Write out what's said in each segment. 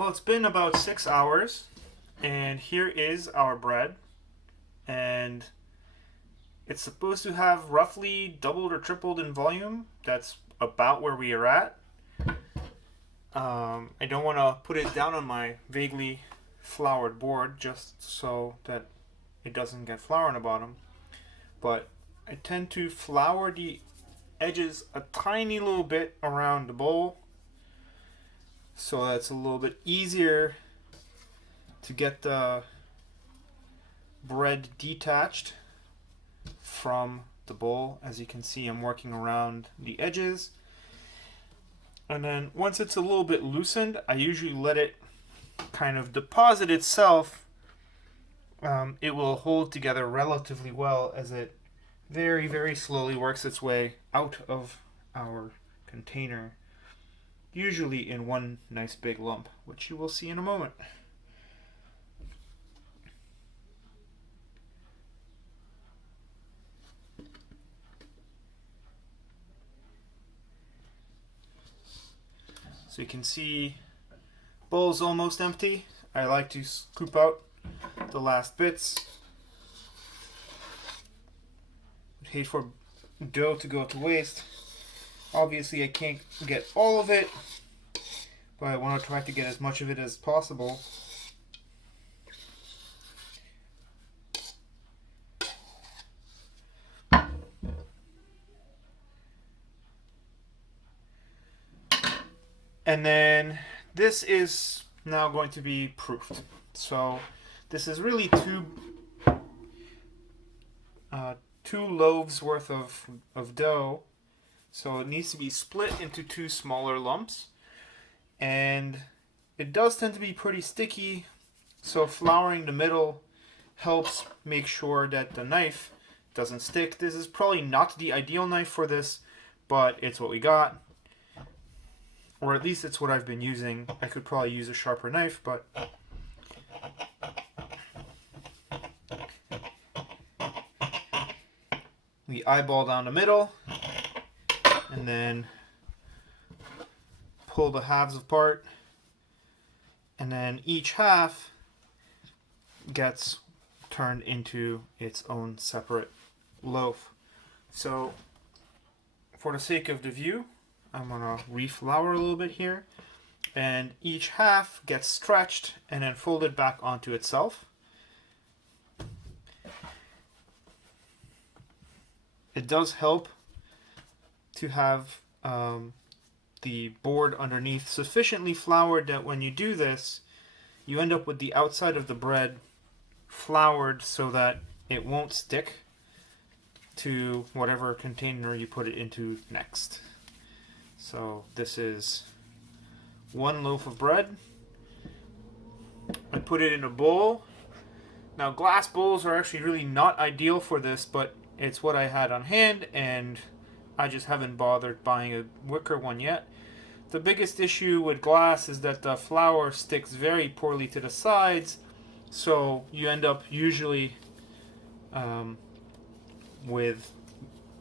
Well, it's been about 6 hours, and here is our bread. And it's supposed to have roughly doubled or tripled in volume. That's about where we are at. I don't want to put it down on my vaguely floured board just so that it doesn't get flour on the bottom. But I tend to flour the edges a tiny little bit around the bowl so that's a little bit easier to get the bread detached from the bowl. As you can see, I'm working around the edges. And then once it's a little bit loosened, I usually let it kind of deposit itself. It will hold together relatively well as it very, very slowly works its way out of our container, usually in one nice big lump, which you will see in a moment. So you can see bowl's almost empty. I like to scoop out the last bits. I'd hate for dough to go to waste. Obviously I can't get all of it, but I want to try to get as much of it as possible. And then this is now going to be proofed. So this is really two loaves worth of dough. So it needs to be split into two smaller lumps. And it does tend to be pretty sticky, so flouring the middle helps make sure that the knife doesn't stick. This is probably not the ideal knife for this, but it's what we got. Or at least it's what I've been using. I could probably use a sharper knife, but we eyeball down the middle and then pull the halves apart, and then each half gets turned into its own separate loaf. So for the sake of the view, I'm gonna reflour a little bit here, and each half gets stretched and then folded back onto itself. It does help to have the board underneath sufficiently floured that when you do this, you end up with the outside of the bread floured so that it won't stick to whatever container you put it into next. So this is one loaf of bread. I put it in a bowl. Now glass bowls are actually really not ideal for this, but it's what I had on hand, and I just haven't bothered buying a wicker one yet. The biggest issue with glass is that the flour sticks very poorly to the sides, so you end up usually with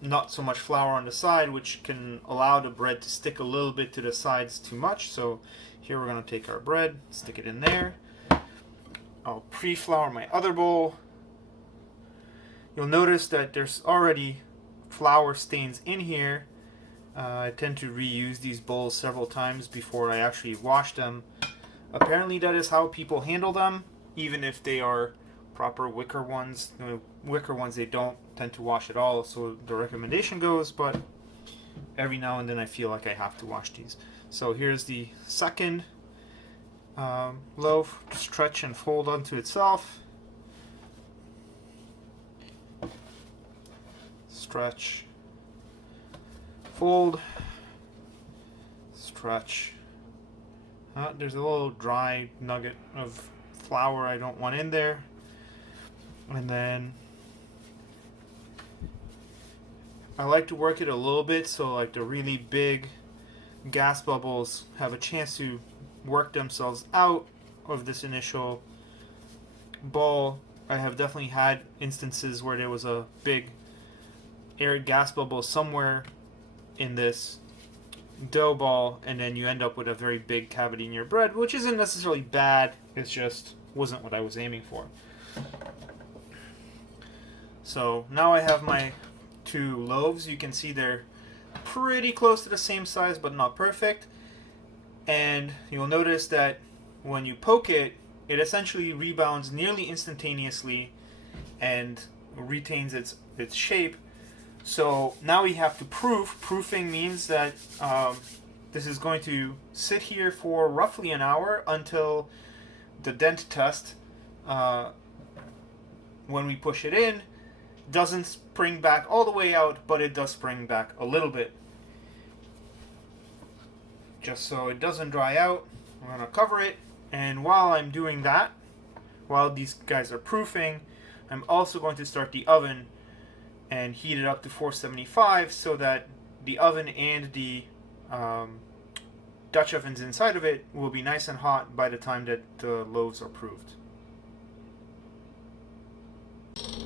not so much flour on the side, which can allow the bread to stick a little bit to the sides too much. So here we're going to take our bread, stick it in there. I'll pre-flour my other bowl. You'll notice that there's already flour stains in here. I tend to reuse these bowls several times before I actually wash them. Apparently that is how people handle them, even if they are proper wicker ones. Wicker ones, they don't tend to wash at all, so the recommendation goes, but every now and then I feel like I have to wash these. So here's the second loaf. Stretch and fold onto itself. Stretch, fold, stretch. There's a little dry nugget of flour I don't want in there. And then I like to work it a little bit so like the really big gas bubbles have a chance to work themselves out of this initial ball. I have definitely had instances where there was a big air gas bubble somewhere in this, dough ball, and then you end up with a very big cavity in your bread, which isn't necessarily bad. It's just wasn't what I was aiming for. So now I have my two loaves. You can see they're pretty close to the same size, but not perfect. And you'll notice that when you poke it, it essentially rebounds nearly instantaneously and retains its shape. So now we have to proof. Proofing means that this is going to sit here for roughly an hour until the dent test, when we push it in, doesn't spring back all the way out, but it does spring back a little bit. Just so it doesn't dry out, I'm going to cover it. And while I'm doing that, while these guys are proofing, I'm also going to start the oven and heat it up to 475 so that the oven and the Dutch ovens inside of it will be nice and hot by the time that the loaves are proofed.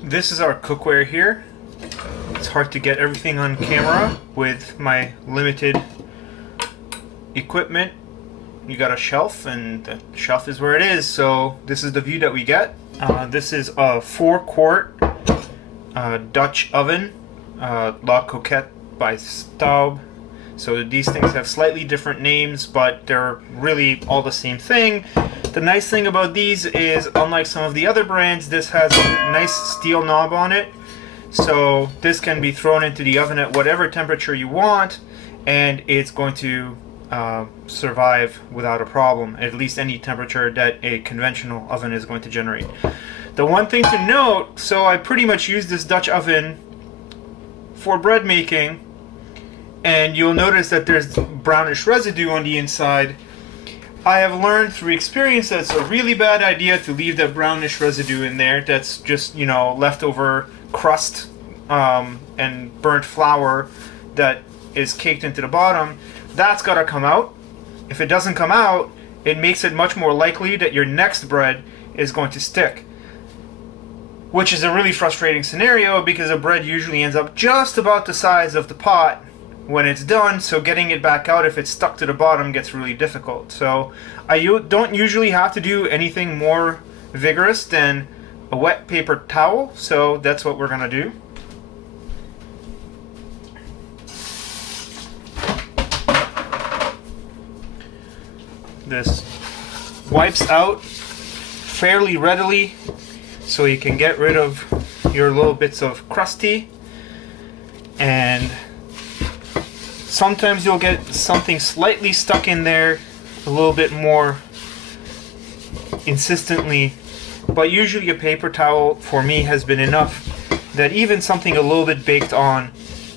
This is our cookware here. It's hard to get everything on camera with my limited equipment. You got a shelf, and the shelf is where it is, so this is the view that we get. This is a 4-quart Dutch oven, La Coquette by Staub. So these things have slightly different names, but they're really all the same thing. The nice thing about these is, unlike some of the other brands, this has a nice steel knob on it. So this can be thrown into the oven at whatever temperature you want, and it's going to survive without a problem, at least any temperature that a conventional oven is going to generate. The one thing to note, so I pretty much use this Dutch oven for bread making, and you'll notice that there's brownish residue on the inside. I have learned through experience that it's a really bad idea to leave that brownish residue in there. That's just, you know, leftover crust and burnt flour that is caked into the bottom. That's got to come out. If it doesn't come out, it makes it much more likely that your next bread is going to stick, which is a really frustrating scenario because a bread usually ends up just about the size of the pot when it's done, so getting it back out if it's stuck to the bottom gets really difficult. So I don't usually have to do anything more vigorous than a wet paper towel, so that's what we're going to do. This wipes out fairly readily, so you can get rid of your little bits of crusty, and sometimes you'll get something slightly stuck in there a little bit more insistently, but usually a paper towel for me has been enough that even something a little bit baked on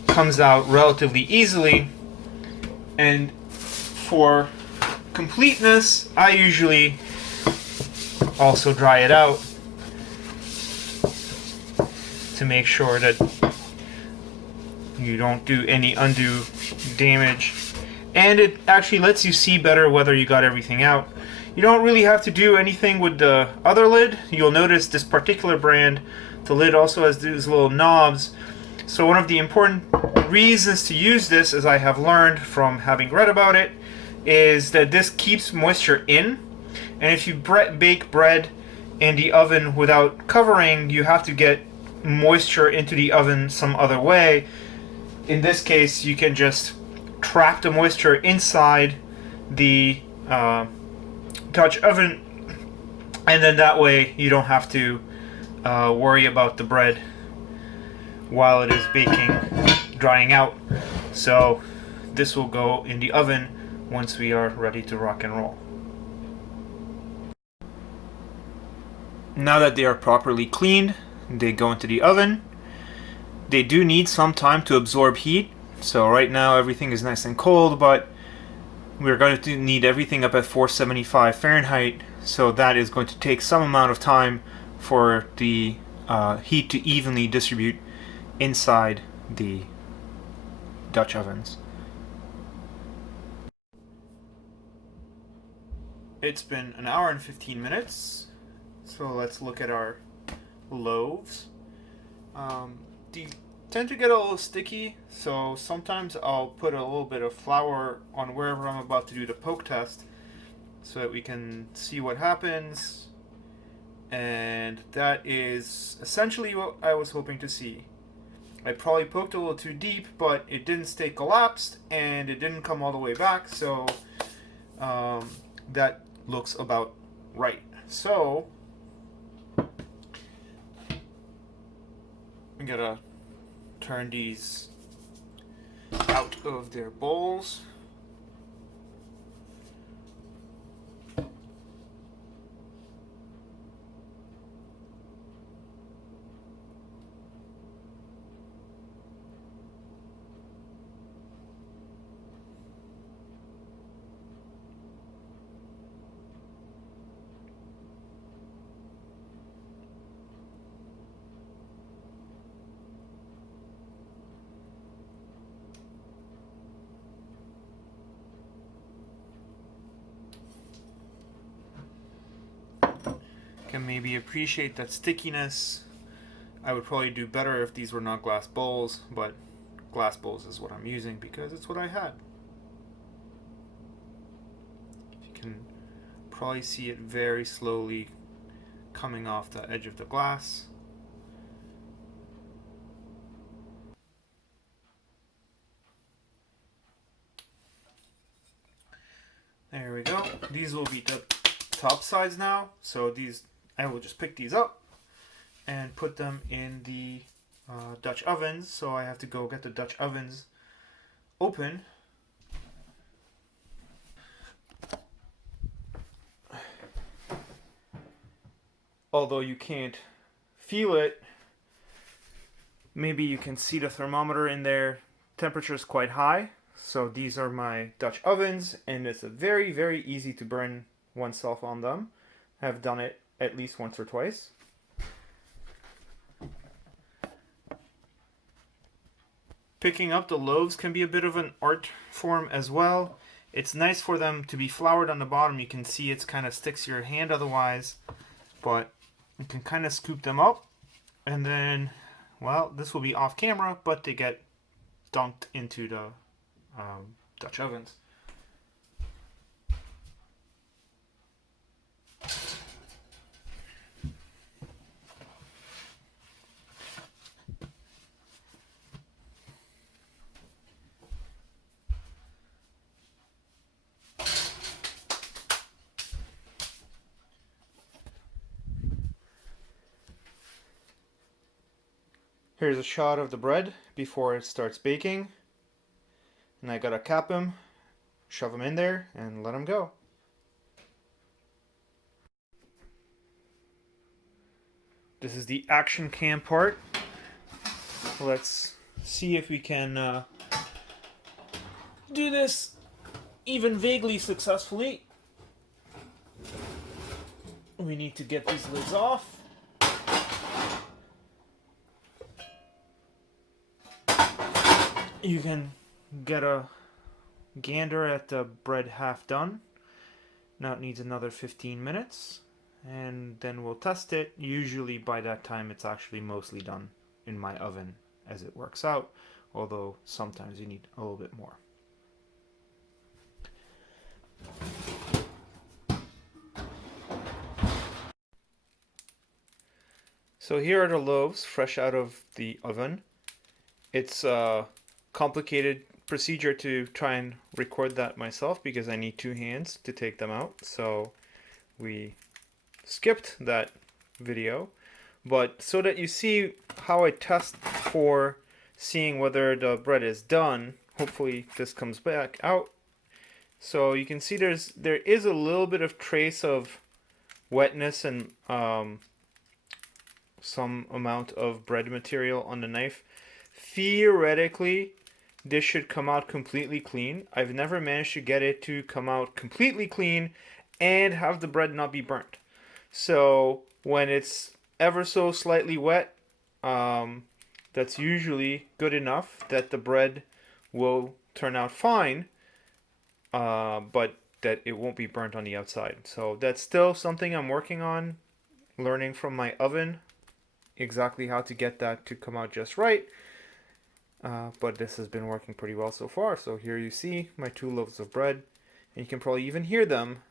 comes out relatively easily. And for completeness, I usually also dry it out to make sure that you don't do any undue damage, and it actually lets you see better whether you got everything out. You don't really have to do anything with the other lid. You'll notice this particular brand, the lid also has these little knobs. So one of the important reasons to use this, as I have learned from having read about it, is that this keeps moisture in, and if you bake bread in the oven without covering, you have to get moisture into the oven some other way. In this case, you can just trap the moisture inside the Dutch oven, and then that way you don't have to worry about the bread while it is baking, drying out. So this will go in the oven once we are ready to rock and roll. Now that they are properly cleaned, they go into the oven. They do need some time to absorb heat, so right now everything is nice and cold, but we're going to need everything up at 475 Fahrenheit, so that is going to take some amount of time for the heat to evenly distribute inside the Dutch ovens. It's been an hour and 15 minutes, so let's look at our loaves. The tend to get a little sticky, so sometimes I'll put a little bit of flour on wherever I'm about to do the poke test so that we can see what happens. And that is essentially what I was hoping to see. I probably poked a little too deep, but it didn't stay collapsed and it didn't come all the way back, so that looks about right. So I'm gonna turn these out of their bowls. Can maybe appreciate that stickiness. I would probably do better if these were not glass bowls, but glass bowls is what I'm using because it's what I had. You can probably see it very slowly coming off the edge of the glass. There we go. These will be the top sides now, so these I will just pick these up and put them in the Dutch ovens. So I have to go get the Dutch ovens open. Although you can't feel it, maybe you can see the thermometer in there. Temperature is quite high. So these are my Dutch ovens, and it's very, very easy to burn oneself on them. I've done it at least once or twice. Picking up the loaves can be a bit of an art form as well. It's nice for them to be floured on the bottom. You can see it's kind of sticks to your hand otherwise, but you can kind of scoop them up, and then, well, this will be off camera, but they get dunked into the Dutch ovens. Here's a shot of the bread before it starts baking. And I gotta cap him, shove him in there, and let him go. This is the action cam part. Let's see if we can do this even vaguely successfully. We need to get these lids off. You can get a gander at the bread half done. Now it needs another 15 minutes, and then we'll test it. Usually by that time it's actually mostly done in my oven as it works out, although sometimes you need a little bit more. So here are the loaves fresh out of the oven. It's a complicated procedure to try and record that myself because I need two hands to take them out. So we skipped that video. But so that you see how I test for seeing whether the bread is done, hopefully this comes back out. So you can see there is a little bit of trace of wetness and some amount of bread material on the knife. Theoretically, this should come out completely clean. I've never managed to get it to come out completely clean and have the bread not be burnt. So when it's ever so slightly wet, that's usually good enough that the bread will turn out fine, but that it won't be burnt on the outside. So that's still something I'm working on, learning from my oven exactly how to get that to come out just right. But this has been working pretty well so far. So here you see my 2 loaves of bread, and you can probably even hear them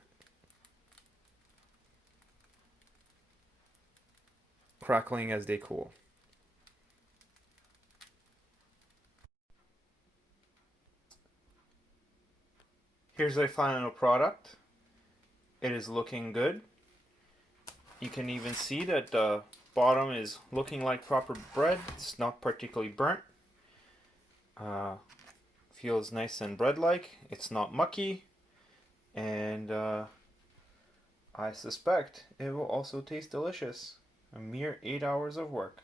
crackling as they cool. Here's the final product. It is looking good. You can even see that the bottom is looking like proper bread. It's not particularly burnt. Feels nice and bread-like. It's not mucky. And I suspect it will also taste delicious. A mere 8 hours of work.